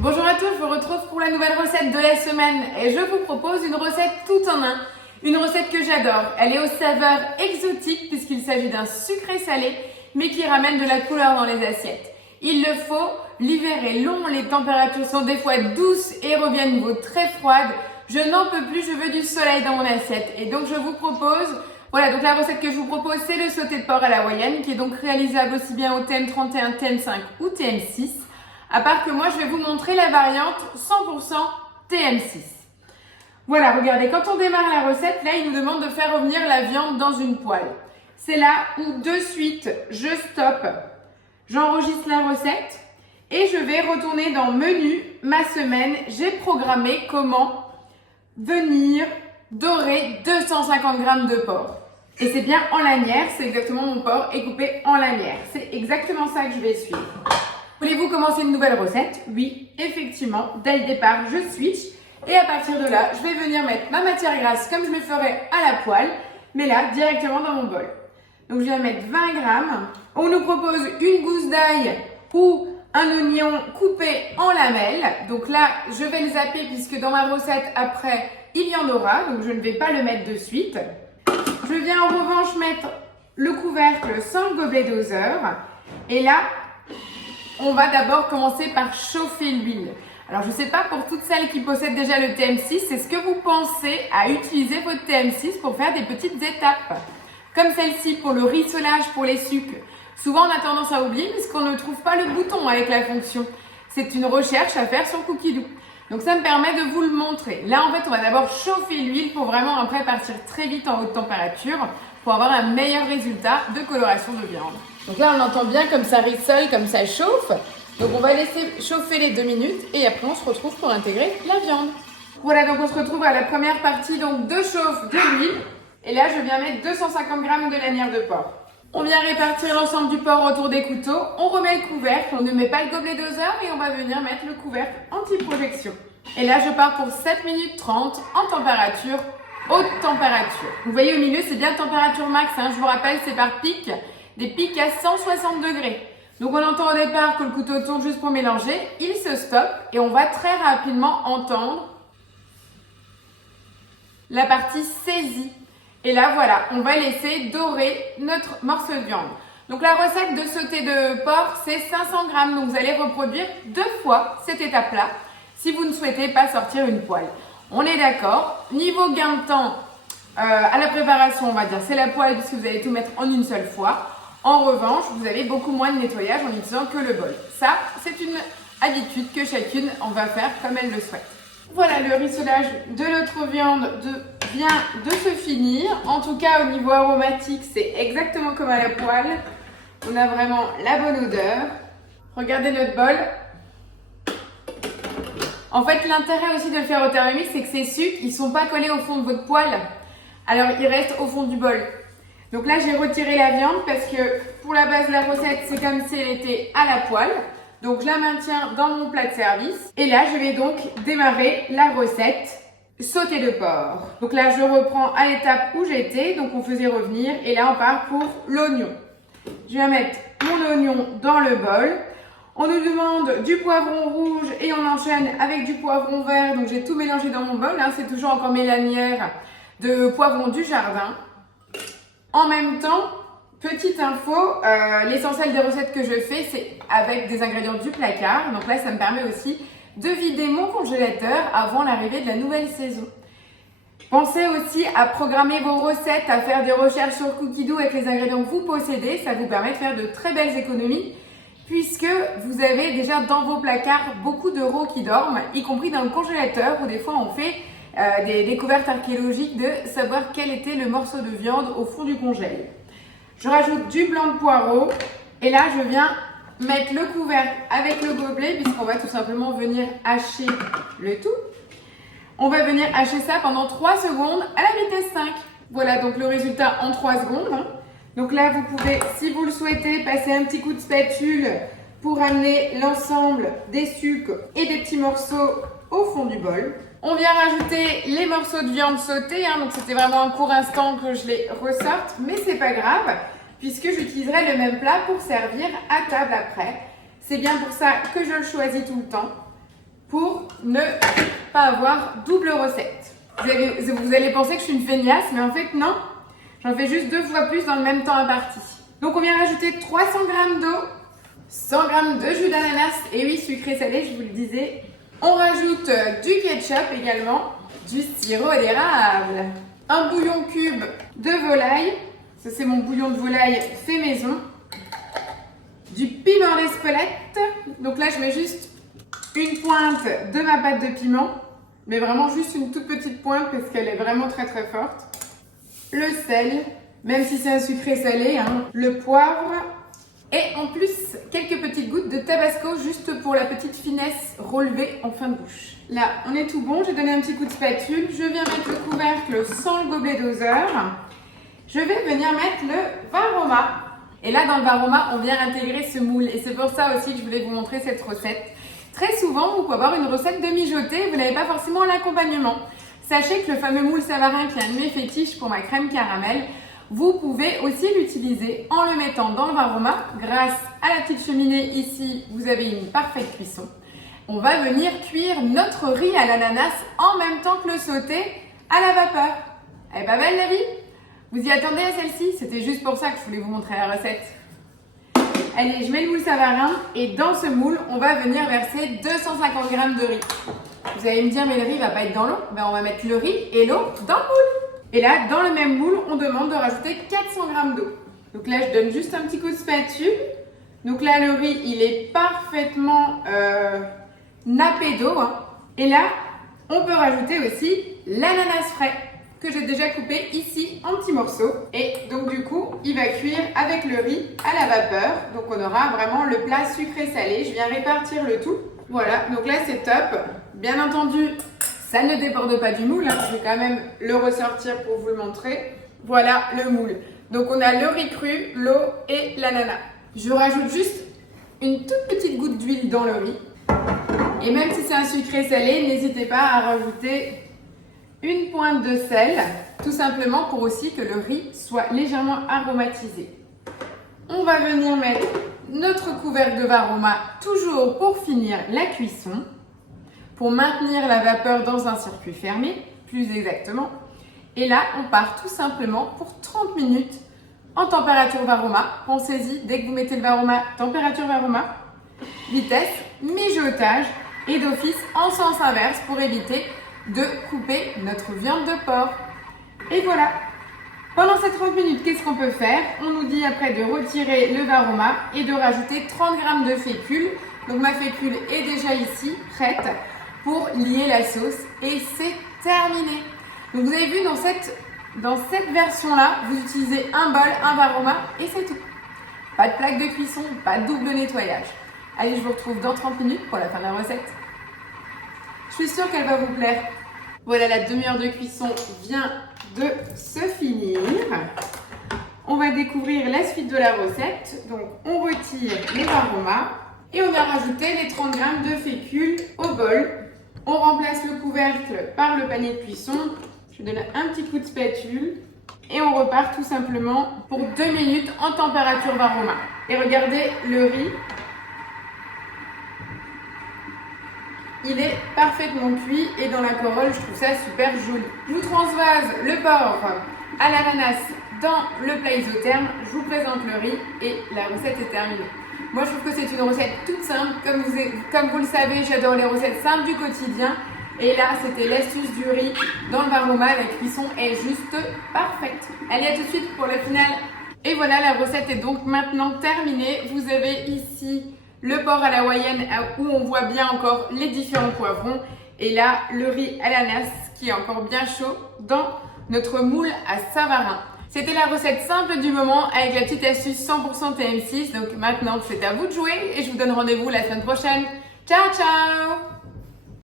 Bonjour à tous, je vous retrouve pour la nouvelle recette de la semaine et je vous propose une recette tout en un. Une recette que j'adore. Elle est aux saveurs exotiques puisqu'il s'agit d'un sucré salé mais qui ramène de la couleur dans les assiettes. Il le faut, l'hiver est long, les températures sont des fois douces et reviennent nouveau très froides. Je n'en peux plus, je veux du soleil dans mon assiette et donc je vous propose... Voilà, donc la recette que je vous propose, c'est le sauté de porc à la hawaïenne qui est donc réalisable aussi bien au TM31, TM5 ou TM6. À part que moi, je vais vous montrer la variante 100% TM6. Voilà, regardez, quand on démarre la recette, là, il nous demande de faire revenir la viande dans une poêle. C'est là où, de suite, je stoppe, j'enregistre la recette et je vais retourner dans Menu, ma semaine. J'ai programmé comment venir dorer 250 g de porc. Et c'est bien en lanière, c'est exactement mon porc est coupé en lanière. C'est exactement ça que je vais suivre. Voulez-vous commencer une nouvelle recette? Oui, effectivement, dès le départ, je switch. Et à partir de là, je vais venir mettre ma matière grasse comme je le ferais à la poêle, mais là, directement dans mon bol. Donc, je viens mettre 20 g. On nous propose une gousse d'ail ou un oignon coupé en lamelles. Donc là, je vais le zapper puisque dans ma recette, après, il y en aura. Donc, je ne vais pas le mettre de suite. Je viens en revanche mettre le couvercle sans le gobelet doseur. Et là, on va d'abord commencer par chauffer l'huile. Alors, je ne sais pas pour toutes celles qui possèdent déjà le TM6, est-ce que vous pensez à utiliser votre TM6 pour faire des petites étapes comme celle-ci pour le rissolage pour les sucres? Souvent, on a tendance à oublier parce qu'on ne trouve pas le bouton avec la fonction. C'est une recherche à faire sur Cookidoo. Donc, ça me permet de vous le montrer. Là, en fait, on va d'abord chauffer l'huile pour vraiment après partir très vite en haute température pour avoir un meilleur résultat de coloration de viande. Donc là, on entend bien comme ça rissole, comme ça chauffe. Donc, on va laisser chauffer les 2 minutes et après, on se retrouve pour intégrer la viande. Voilà, donc on se retrouve à la première partie donc de chauffe de l'huile. Et là, je viens mettre 250 g de lanière de porc. On vient répartir l'ensemble du porc autour des couteaux. On remet le couvercle, on ne met pas le gobelet doseur et on va venir mettre le couvercle anti-projection. Et là, je pars pour 7 minutes 30 en température, haute température. Vous voyez au milieu, c'est bien température max. Je vous rappelle, c'est par pic. Des pics à 160 degrés. Donc on entend au départ que le couteau tourne juste pour mélanger, il se stoppe et on va très rapidement entendre la partie saisie. Et là voilà, on va laisser dorer notre morceau de viande. Donc la recette de sauté de porc, c'est 500 g. Donc vous allez reproduire 2 fois cette étape-là si vous ne souhaitez pas sortir une poêle. On est d'accord. Niveau gain de temps à la préparation, on va dire c'est la poêle puisque vous allez tout mettre en une seule fois. En revanche, vous avez beaucoup moins de nettoyage en utilisant que le bol. Ça, c'est une habitude que chacune en va faire comme elle le souhaite. Voilà, le rissolage de notre viande vient de se finir. En tout cas, au niveau aromatique, c'est exactement comme à la poêle. On a vraiment la bonne odeur. Regardez notre bol. En fait, l'intérêt aussi de le faire au Thermomix, c'est que ces sucres, ils ne sont pas collés au fond de votre poêle. Alors, ils restent au fond du bol. Donc là, j'ai retiré la viande parce que pour la base de la recette, c'est comme si elle était à la poêle. Donc, je la maintiens dans mon plat de service. Et là, je vais donc démarrer la recette sauté de porc. Donc là, je reprends à l'étape où j'étais. Donc, on faisait revenir. Et là, on part pour l'oignon. Je vais mettre mon oignon dans le bol. On nous demande du poivron rouge et on enchaîne avec du poivron vert. Donc, j'ai tout mélangé dans mon bol. C'est toujours encore mes lanières de poivron du jardin. En même temps, petite info, l'essentiel des recettes que je fais, c'est avec des ingrédients du placard. Donc là, ça me permet aussi de vider mon congélateur avant l'arrivée de la nouvelle saison. Pensez aussi à programmer vos recettes, à faire des recherches sur Cookidoo avec les ingrédients que vous possédez. Ça vous permet de faire de très belles économies puisque vous avez déjà dans vos placards beaucoup d'euros qui dorment, y compris dans le congélateur où des fois on fait des découvertes archéologiques de savoir quel était le morceau de viande au fond du congèle. Je rajoute du blanc de poireau et là je viens mettre le couvercle avec le gobelet puisqu'on va tout simplement venir hacher le tout. On va venir hacher ça pendant 3 secondes à la vitesse 5. Voilà donc le résultat en 3 secondes. Donc là vous pouvez, si vous le souhaitez, passer un petit coup de spatule pour amener l'ensemble des sucres et des petits morceaux au fond du bol. On vient rajouter les morceaux de viande sautée, donc c'était vraiment un court instant que je les ressorte, mais c'est pas grave, puisque j'utiliserai le même plat pour servir à table après. C'est bien pour ça que je le choisis tout le temps. pour ne pas avoir double recette. Vous allez penser que je suis une feignasse, mais en fait non, j'en fais juste 2 fois plus dans le même temps imparti. Donc on vient rajouter 300 g d'eau, 100 g de jus d'ananas, et oui, sucré salé, je vous le disais. On rajoute du ketchup également, du sirop d'érable, un bouillon cube de volaille, ça c'est mon bouillon de volaille fait maison, du piment d'Espelette, donc là je mets juste une pointe de ma pâte de piment, mais vraiment juste une toute petite pointe parce qu'elle est vraiment très très forte, le sel, même si c'est un sucré salé, hein, le poivre, et en plus quelques petites gouttes de tabasco juste pour la petite finesse relevée en fin de bouche. Là on est tout bon, j'ai donné un petit coup de spatule, je viens mettre le couvercle sans le gobelet doseur, je vais venir mettre le varoma. Et là, dans le varoma, on vient intégrer ce moule. Et c'est pour ça aussi que je voulais vous montrer cette recette. Très souvent, vous pouvez avoir une recette de mijoté, vous n'avez pas forcément l'accompagnement. Sachez que le fameux moule Savarin, qui est un de mes fétiches pour ma crème caramel, vous pouvez aussi l'utiliser en le mettant dans le varoma. Grâce à la petite cheminée ici, vous avez une parfaite cuisson. On va venir cuire notre riz à l'ananas en même temps que le sauté à la vapeur. Elle est pas belle la vie ? Vous y attendez à celle-ci? C'était juste pour ça que je voulais vous montrer la recette. Allez, je mets le moule Savarin et dans ce moule, on va venir verser 250 g de riz. Vous allez me dire, mais le riz va pas être dans l'eau? Ben, on va mettre le riz et l'eau dans le moule. Et là, dans le même moule, on demande de rajouter 400 g d'eau. Donc là, je donne juste un petit coup de spatule. Donc là, le riz, il est parfaitement nappé d'eau, hein. Et là, on peut rajouter aussi l'ananas frais que j'ai déjà coupé ici en petits morceaux. Et donc du coup, il va cuire avec le riz à la vapeur. Donc on aura vraiment le plat sucré-salé. Je viens répartir le tout. Voilà, donc là c'est top. Bien entendu, ça ne déborde pas du moule, hein. Je vais quand même le ressortir pour vous le montrer. Voilà le moule. Donc on a le riz cru, l'eau et l'ananas. Je rajoute juste une toute petite goutte d'huile dans le riz. Et même si c'est un sucré-salé, n'hésitez pas à rajouter une pointe de sel, tout simplement pour aussi que le riz soit légèrement aromatisé. On va venir mettre notre couvercle de varoma, toujours pour finir la cuisson, pour maintenir la vapeur dans un circuit fermé, plus exactement. Et là, on part tout simplement pour 30 minutes en température varoma. Pensez-y, dès que vous mettez le varoma, température varoma, vitesse, mijotage et d'office en sens inverse pour éviter de couper notre viande de porc. Et voilà. Pendant ces 30 minutes, qu'est-ce qu'on peut faire? On nous dit après de retirer le varoma et de rajouter 30 g de fécule. Donc ma fécule est déjà ici, prête pour lier la sauce. Et c'est terminé. Donc vous avez vu, dans cette version-là, vous utilisez un bol, un varoma et c'est tout. Pas de plaque de cuisson, pas de double nettoyage. Allez, je vous retrouve dans 30 minutes pour la fin de la recette. Je suis sûre qu'elle va vous plaire. Voilà, la demi-heure de cuisson vient de se finir. On va découvrir la suite de la recette. Donc, on retire les aromas et on va rajouter les 30 g de fécule au bol. On remplace le couvercle par le panier de cuisson. Je donne un petit coup de spatule et on repart tout simplement pour 2 minutes en température varoma. Et regardez le riz. Il est parfaitement cuit et dans la corolle, je trouve ça super joli. Je vous transvase le porc à l'ananas dans le plat isotherme. Je vous présente le riz et la recette est terminée. Moi, je trouve que c'est une recette toute simple. Comme vous le savez, j'adore les recettes simples du quotidien. Et là, c'était l'astuce du riz dans le varoma. La cuisson est juste parfaite. Allez, à tout de suite pour la finale. Et voilà, la recette est donc maintenant terminée. Vous avez ici le porc à la hawaïenne où on voit bien encore les différents poivrons. Et là, le riz à l'ananas qui est encore bien chaud dans notre moule à Savarin. C'était la recette simple du moment avec la petite astuce 100% TM6. Donc maintenant, c'est à vous de jouer et je vous donne rendez-vous la semaine prochaine. Ciao, ciao!